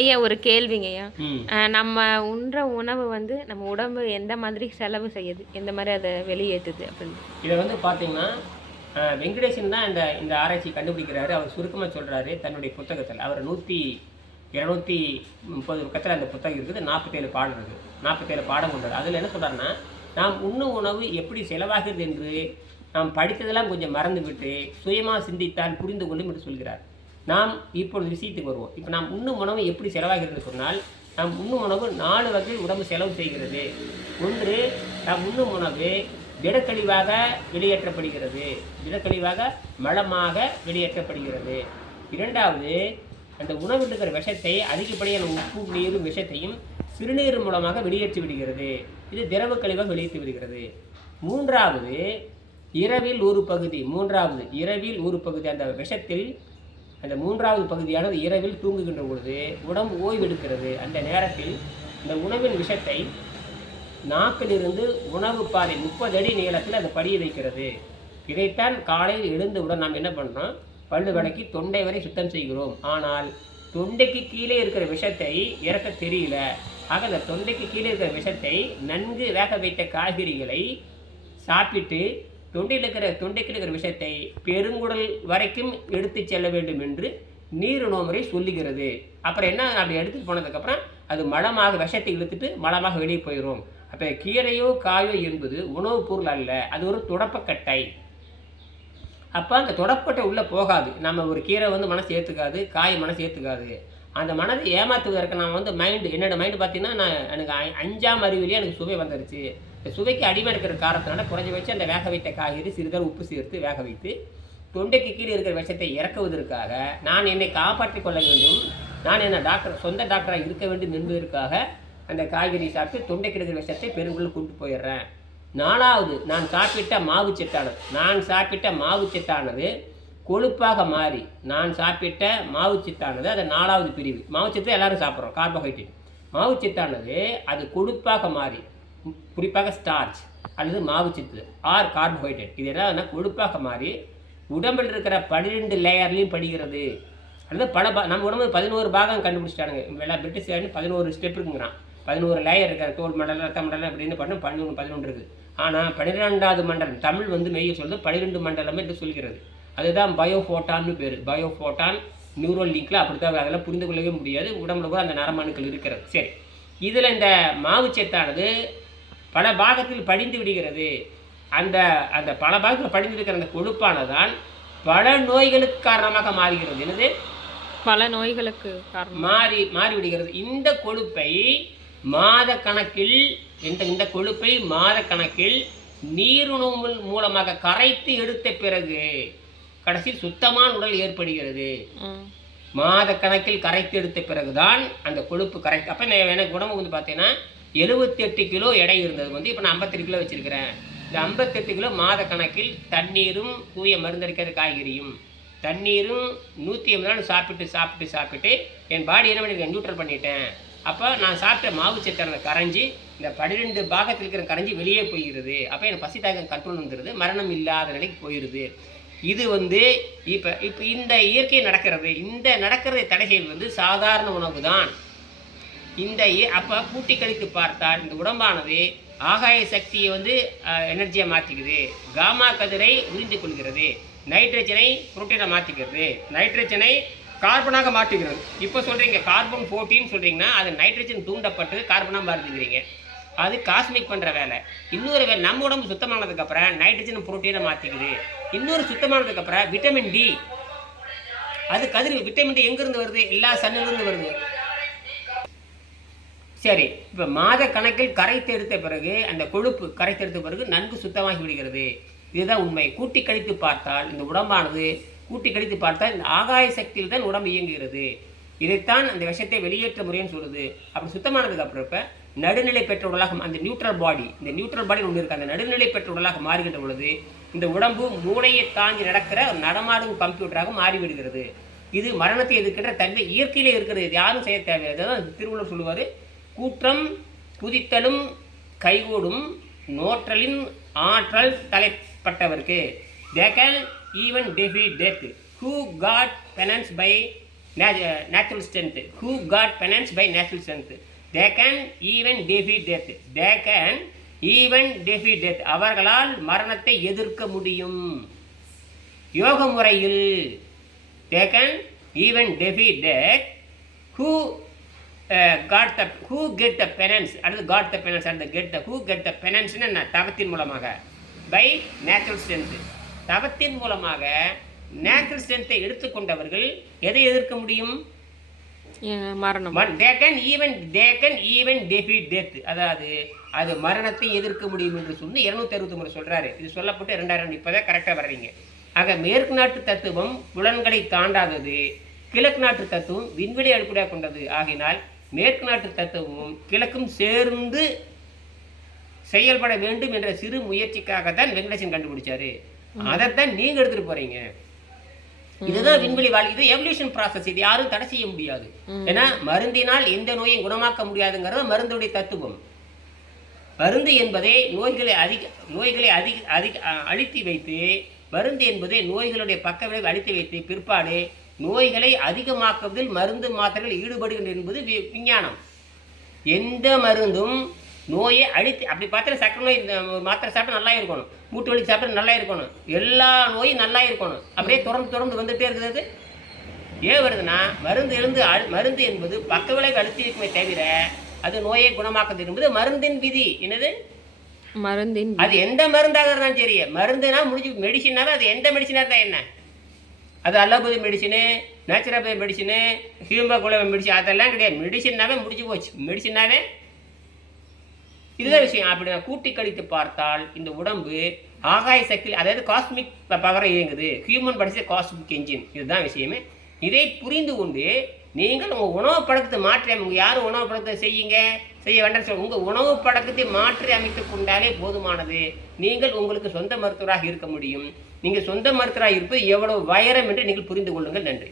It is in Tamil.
ஐயா ஒரு கேள்விங்க ஐயா நம்ம உண்ற உணவு வந்து நம்ம உடம்பு எந்த மாதிரி செலவு செய்யுது? எந்த மாதிரி அதை வெளியேற்றுது அப்படின்னு. இதை வந்து பார்த்தீங்கன்னா வெங்கடேசன் தான் இந்த இந்த ஆராய்ச்சி கண்டுபிடிக்கிறாரு. அவர் சுருக்கமாக சொல்கிறாரு தன்னுடைய புத்தகத்தில். அவர் நூற்றி இரநூத்தி முப்பது பக்கத்தில் அந்த புத்தகம் இருக்குது. நாற்பத்தேழு பாடம் இருக்குது நாற்பத்தேழு பாடம் கொண்டது. அதில் என்ன சொல்கிறாருன்னா நாம் உண்ணும் உணவு எப்படி செலவாகிறது என்று நாம் படித்ததெல்லாம் கொஞ்சம் மறந்துவிட்டு சுயமாக சிந்தித்தால் புரிந்து கொள்ளும் என்று சொல்கிறார். நாம் இப்பொழுது விஷயத்துக்கு வருவோம். இப்போ நாம் உண்ணும் உணவு எப்படி செலவாகிறது சொன்னால் நாம் உண்ணும் உணவு நாலு வகையில் உடம்பு செலவு செய்கிறது. ஒன்று நாம் உண்ணும் உணவு திடக்கழிவாக வெளியேற்றப்படுகிறது. திடக்கழிவாக மலமாக வெளியேற்றப்படுகிறது. இரண்டாவது அந்த உணவில் இருக்கிற விஷத்தை அதிகப்படியான உப்பு நீரும் விஷத்தையும் சிறுநீர் மூலமாக வெளியேற்றி விடுகிறது. இது திரவ கழிவாக வெளியேற்றி விடுகிறது. மூன்றாவது இரவில் ஒரு பகுதி மூன்றாவது இரவில் ஒரு பகுதி அந்த விஷத்தில் அந்த மூன்றாவது பகுதியானது இரவில் தூங்குகின்ற பொழுது உடம்பு ஓய்வெடுக்கிறது. அந்த நேரத்தில் இந்த உணவின் விஷத்தை நாக்கிலிருந்து உணவு பாதை முப்பது அடி நீளத்தில் அது படிய வைக்கிறது. இதைத்தான் காலையில் எழுந்தவுடன் நாம் என்ன பண்ணுறோம் பல்லு விளக்கி தொண்டை வரை சுத்தம் செய்கிறோம். ஆனால் தொண்டைக்கு கீழே இருக்கிற விஷத்தை இறக்க தெரியல. ஆக அந்த தொண்டைக்கு கீழே இருக்கிற விஷத்தை நன்கு வேக வைத்த காய்கறிகளை சாப்பிட்டு தொண்டையில் இருக்கிற தொண்டைக்கு இருக்கிற விஷத்தை பெருங்குடல் வரைக்கும் எடுத்து செல்ல வேண்டும் என்று நீர் உணவுமுறை சொல்லுகிறது. அப்புறம் என்ன அப்படி எடுத்துட்டு போனதுக்கப்புறம் அது மலமாக விஷத்தை இழுத்துட்டு மலமாக வெளியே போயிடும் அப்போ கீரையோ காயோ என்பது உணவுப் பொருள் அல்ல அது ஒரு துடப்பக்கட்டை. அப்போ அந்த தொடப்பட்டை உள்ளே போகாது. நம்ம ஒரு கீரை வந்து மனசு ஏற்றுக்காது காய் மனசு ஏற்றுக்காது அந்த மனதை ஏமாத்துவதற்கு நான் வந்து மைண்டு என்னோடய மைண்டு பார்த்தீங்கன்னா நான் எனக்கு அஞ்சாம் அறிவிலேயே எனக்கு சுவை வந்துருச்சு. இந்த சுவைக்கு அடிமை இருக்கிற காரணத்தினால குறைஞ்ச வச்சு அந்த வேக வைத்த காய்கறி சிறிதளவு உப்பு சேர்த்து வேக வைத்து தொண்டைக்கு கீழே இருக்கிற விஷத்தை இறக்குவதற்காக நான் என்னை காப்பாற்றிக் கொள்ள வேண்டும். நான் என்ன டாக்டர் சொந்த டாக்டராக இருக்க வேண்டும் என்பதற்காக அந்த காய்கறி சாப்பிட்டு தொண்டைக்கு இருக்கிற விஷத்தை பெருங்குள்ள கூட்டு போயிடுறேன். நாலாவது நான் சாப்பிட்ட மாவு சத்தானது. நான் சாப்பிட்ட மாவு சத்தானது கொழுப்பாக மாறி நான் சாப்பிட்ட மாவு அது நாலாவது பிரிவு. மாவு எல்லாரும் சாப்பிட்றோம் கார்போஹைட்ரேட் மாவுச்சித்தானது அது கொழுப்பாக மாறி குறிப்பாக ஸ்டார்ச் அல்லது மாவு ஆர் கார்போஹைட்ரேட் இது என்னன்னா கொழுப்பாக மாறி உடம்பில் இருக்கிற பன்னிரெண்டு லேயர்லையும் படுகிறது. அல்லது பல பா நம்ம உடம்பு பதினோரு பாகம் கண்டுபிடிச்சிட்டானுங்க. எல்லாம் பிரிட்டிஷ் பதினோரு ஸ்டெப் இருக்குங்கிறான். பதினோரு லேயர் இருக்கிற தோல் மண்டலம் ரத்த மண்டலம் அப்படின்னு பண்ண பதினொன்று பதினொன்று இருக்குது ஆனால் பன்னிரெண்டாவது மண்டலம் தமிழ் வந்து மெய்ய சொல்லுது பன்னிரெண்டு மண்டலம் என்று சொல்கிறது. அதுதான் பயோஃபோட்டான்னு பேர். பயோஃபோட்டான் நியூரல் லிங்க்ல அப்படித்தான் அதெல்லாம் புரிந்து கொள்ளவே முடியாது. உடம்புல கூட அந்த நரம்பணுக்கள் இருக்கிறது. சரி. இதில் இந்த மாவுச்சத்தானது பல பாகத்தில் படிந்து விடுகிறது. அந்த அந்த பல பாகத்தில் படிந்து இருக்கிற அந்த கொழுப்பானதான் பல நோய்களுக்கு காரணமாக மாறுகிறது. என்னது? பல நோய்களுக்கு மாறி மாறிவிடுகிறது இந்த கொழுப்பை மாத கணக்கில் இந்த இந்த கொழுப்பை மாத கணக்கில் நீருணவு மூலமாக கரைத்து எடுத்த பிறகு கடைசி சுத்தமான உடல் ஏற்படுகிறது. மாத கணக்கில் கரைத்து எடுத்த பிறகுதான் அந்த கொழுப்பு கரைத்து அப்போ எனக்கு உடம்பு வந்து பார்த்தீங்கன்னா எழுபத்தெட்டு கிலோ எடை இருந்தது. வந்து இப்போ நான் ஐம்பத்தெட்டு கிலோ வச்சிருக்கிறேன். இந்த ஐம்பத்தெட்டு கிலோ மாத கணக்கில் தண்ணீரும் தூய மருந்தடிக்காத காய்கறியும் தண்ணீரும் நூற்றி ஐம்பது நாள் சாப்பிட்டு சாப்பிட்டு சாப்பிட்டு என் பாடி என்ன பண்ணிருக்கேன் நியூட்ரல் பண்ணிட்டேன். அப்போ நான் சாப்பிட்ட மாவு சத்தான கரைஞ்சி இந்த பன்னிரெண்டு பாகத்தில் இருக்கிற கரைஞ்சி வெளியே போகிறது அப்போ எனக்கு பசி தாக்கம் கண்ட்ரோல் வந்துடுது மரணம் இல்லாத நிலைக்கு போயிடுது. இது வந்து இப்போ இப்போ இந்த இயற்கை நடக்கிறது இந்த நடக்கிறது தடை வந்து சாதாரண உணவு தான் இந்த இ- அப்போ கூட்டி கழித்து பார்த்தால் இந்த உடம்பானது ஆகாய சக்தியை வந்து எனர்ஜியாக மாற்றிக்குது காமா கதிரை உறிந்து கொள்கிறது. நைட்ரஜனை புரோட்டீனாக மாற்றிக்கிறது நைட்ரஜனை கார்பனாக மாற்றுகிறது. இப்போ சொல்கிறீங்க கார்பன் ஃபோர்டீன் சொல்கிறீங்கன்னா அது நைட்ரஜன் தூண்டப்பட்டு கார்பனாக மாறுதுங்கிறீங்க. அது காஸ்மிக் பண்ணுற வேலை. இன்னொரு வேலை நம்ம உடம்பு சுத்தமானதுக்கப்புறம் நைட்ரஜன் புரோட்டீனை மாற்றிக்குது இன்னொரு சுத்தமானதுக்கப்புறம் விட்டமின் டி அது கதிர் விட்டமின் டி எங்கேருந்து வருது? எல்லா சன்னிலிருந்து வருது. சரி இப்போ மாத கணக்கில் கரைத்து எடுத்த பிறகு அந்த கொழுப்பு கரைத்து எடுத்த பிறகு நன்கு சுத்தமாகி விடுகிறது. இதுதான் உண்மை. கூட்டி கழித்து பார்த்தால் இந்த உடம்பானது கூட்டி கழித்து பார்த்தால் இந்த ஆகாய சக்தியில் தான் உடம்பு இயங்குகிறது. இதைத்தான் அந்த விஷத்தை வெளியேற்ற முறைன்னு சொல்லுது அப்படி சுத்தமானதுக்கு அப்புறப்ப நடுநிலை பெற்ற உடலாக அந்த நியூட்ரல் பாடி இந்த நியூட்ரல் பாடி ஒன்று இருக்குது அந்த நடுநிலை பெற்ற உடலாக மாறுகின்ற பொழுது இந்த உடம்பு மூளையை தாங்கி நடக்கிற ஒரு நடமாடும் கம்ப்யூட்டராக மாறிவிடுகிறது. இது மரணத்தை எதிர்க்கின்ற தன்மை இயற்கையிலே இருக்கிறது. இது யாரும் செய்ய தேவையில்லை. அதான் திருவள்ளுவர் சொல்லுவார். கூற்றம் குதித்தலும் கைகூடும் நோற்றலின் ஆற்றல் தலைப்பட்டவருக்கு. They can even defy death who got penance by natural strength who got penance by natural strength they can even defeat death they can even defeat death அவர்களால் மரணத்தை எதிர்க்க முடியும். யோக முறையில் they can even defeat death who got the who get the penance அடுத்து காட் த பெனன்ஸ் அடுத்த get the who get the பெனன்ஸ்னு என்ன? தவத்தின் மூலமாக. பை நேச்சுரல் ஸ்ட்ரென்த்து தவத்தின் மூலமாக நேச்சுரல் ஸ்ட்ரென்த்தை எடுத்துக்கொண்டவர்கள் எதை எதிர்க்க முடியும்? மரணம். They can even they can even defeat death அதாவது அது மரணத்தை எதிர்க்க முடியும் என்று சொல்லி இருநூத்தி அறுபத்தி மூணு சொல்றாரு. இது சொல்லப்பட்டு ரெண்டாயிரம் இப்போதான் கரெக்டாக வர்றீங்க. ஆக மேற்கு நாட்டு தத்துவம் புலன்களை தாண்டாதது கிழக்கு நாட்டு தத்துவம் விண்வெளி அடிப்படையாக கொண்டது. ஆகினால் மேற்கு நாட்டு தத்துவமும் கிழக்கும் சேர்ந்து செயல்பட வேண்டும் என்ற சிறு முயற்சிக்காக தான் வெங்கடேசன் கண்டுபிடிச்சாரு. அதைத்தான் நீங்க எடுத்துட்டு போறீங்க. இதுதான் விண்வெளி வாழ்க்கை இது எவல்யூஷன் ப்ராசஸ் இது யாரும் தடை செய்ய முடியாது. ஏன்னா மருந்தினால் எந்த நோயும் குணமாக்க முடியாதுங்கிறது மருந்துடைய தத்துவம். மருந்து என்பதை நோய்களை அதிக நோய்களை அதிக அதிக அழித்து வைத்து மருந்து என்பதை நோய்களுடைய பக்க விளைவு அழித்து வைத்து பிற்பாடு நோய்களை அதிகமாக்குவதில் மருந்து மாத்திரைகள் ஈடுபடுகின்றன என்பது விஞ்ஞானம். எந்த மருந்தும் நோயை அழித்து அப்படி பார்த்தா சக்கரை நோய் இந்த மாத்திரை சாப்பிட்டா நல்லா இருக்கணும் மூட்டு வலி சாப்பிட்டா நல்லா இருக்கணும் எல்லா நோயும் நல்லா இருக்கணும் அப்படியே தொடர்ந்து தொடர்ந்து வந்துட்டே இருக்குது ஏன் வருதுன்னா மருந்து எழுந்து அழு- மருந்து என்பது பக்க விளைவு அழுத்தி இருக்குமே தவிர அது நோயை குணமாக்குது என்பது மருந்தின் விதி. என்னது? மருந்தின் அது எந்த மருந்தாக இருந்தாலும் சரி மருந்துனா முடிஞ்சு மெடிசினாவே அது எந்த மெடிசினாக இருந்தால் என்ன? அது அலோபதி மெடிசனு நேச்சுரோபதி மெடிசனு ஹியூமோகுலோபதி மெடிசன் அதெல்லாம் கிடையாது. மெடிசின்னாவே முடிஞ்சு போச்சு. மெடிசின்னாவே இதுதான் விஷயம். அப்படி நான் கூட்டி கழித்து பார்த்தால் இந்த உடம்பு ஆகாய சக்தி அதாவது காஸ்மிக் பவரை இயங்குது. ஹியூமன் படிச்ச காஸ்மிக் என்ஜின் இதுதான் விஷயமே. இதை புரிந்து கொண்டு நீங்கள் உங்கள் உணவு பழக்கத்தை மாற்றி அமைங்க. யாரும் உணவு பழக்கத்தை செய்யுங்க? செய்ய வேண்டாம் சொல்ல உங்கள் உணவு பழக்கத்தை மாற்றி அமைத்துக் கொண்டாலே போதுமானது. நீங்கள் உங்களுக்கு சொந்த மருத்துவராக இருக்க முடியும். நீங்கள் சொந்த மருத்துவராக இருப்பது எவ்வளவு வைரம் என்று நீங்கள் புரிந்து கொள்ளுங்கள். நன்றி.